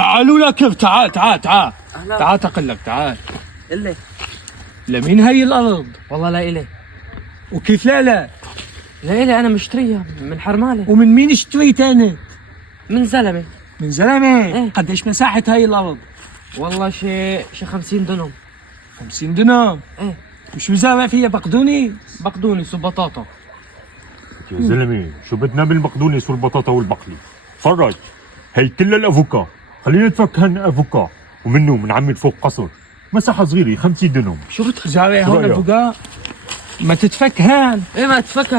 تعالوا لك، تعال تعال تعال أهلا. تعال تقلك، تعال. إلي. لمين هي الأرض؟ والله لا إلي. وكيف لا؟ لا إلي، أنا مشتريها من حرمالة. ومن مين اشتريت أنا؟ من زلمة. من زلمة؟ إيه. قديش مساحة هاي الأرض؟ والله شي 50 دنم. 50 دينار. إيه. وشو زارع فيها بقدوني؟ بقدونس وبطاطا. يا زلمه شو بدنا بالبقدونس والبطاطا والبقلي؟ فرج، هي كلها الافوكا، خلينا نتفكهن افوكا ومنه من عمي فوق قصر، مساحه صغيره 50 دنم. شو زارع هون رأيك؟ الفقاع؟ ما تتفك هان. إيه ما تفكر،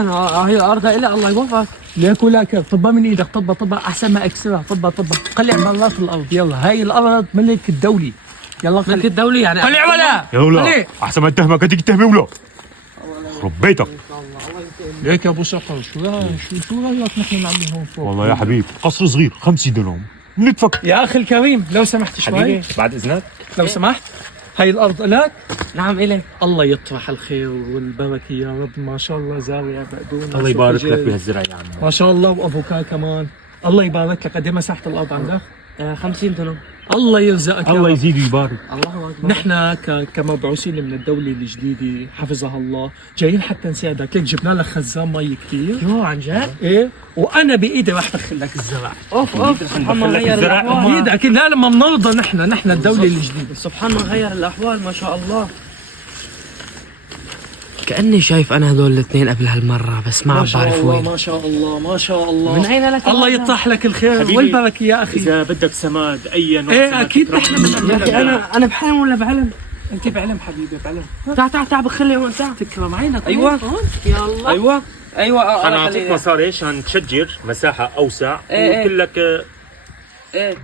هي أرضها إلي، الله يوفقك. ليك ولك، طبها من ايدك، طبها احسن ما اكسرها، طبها قلع مرات الارض، يلا هاي الارض ملك الدولي، يلا ملك قلع الدولي يعني. قلع ولا يا ولا قلع. احسن ما اتهمك هديك تهمه ولا خرب بيتك. ليك يا ابو صقر، شو رايك نحن نعمل هون فوق؟ والله يا حبيب قصر صغير 50 دنم نتفك. يا اخي الكريم لو سمحت شوي، بعد اذنك لو سمحت، هاي الارض لك. نعم إلي. الله يطرح الخير والبركه يا رب، ما شاء الله زارع بقدونس الله يبارك لك وفجل. بهالزرع يا عم. ما شاء الله، وافوكا كمان، الله يبارك لك. قد ايه مساحه الارض عندك؟ 50 دنم. الله يرزقك يا الله رب. يزيد ويبارك. الله أكبر. نحن كمبعوثين من الدولة الجديدة حفظها الله جايين حتى نساعدك، ليك جبنا لك خزان مي كثير. يو عن جد؟ ايه، وانا بايدي راح ادخل لك الزرع. اوف اوف، سبحان الله لك غير الزرع. الاحوال. اكيد اكيد، لا لما بنرضى نحن الدولة الجديدة. سبحان الله غير الاحوال، ما شاء الله. كأني شايف انا هذول الاثنين قبل هالمرة، بس ما عم ما شاء بعرف الله وين. ما شاء الله ما شاء الله. من اين لك الله هذا؟ يطرح لك الخير حبيبي، والبركة يا اخي. اذا بدك سماد اي نوع ايه سماد اكيد تكرهه. نحن من يا اخي انا بحلم ولا بعلم؟ انت بعلم حبيبي، بعلم. تعال بخلي هون، تعال. تكرم عينك. ايوه هون. يلا. ايوه انا اعطيك مصاري عشان تشجر مساحه اوسع إيه. وقلت لك ايه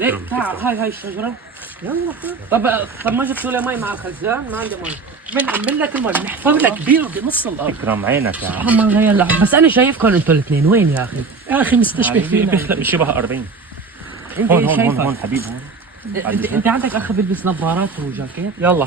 ليك تعال، هاي الشجرة. يلا. طب ما جبتوا لي مي مع الخزان؟ ما عندي مي. بنأمن لك المي، بنحفر لك بير بنص الارض. اكرم عينك يا عم. سبحان الله غير الاحوال، بس انا شايفكم انتوا الاثنين، وين يا اخي؟ يا اخي مستشبه فينا. بيخلق شبه 40. انت هون ايش هون هون شايفك؟ هون حبيب هون. انت عندك اخ بيلبس نظارات وجاكيت؟ يلا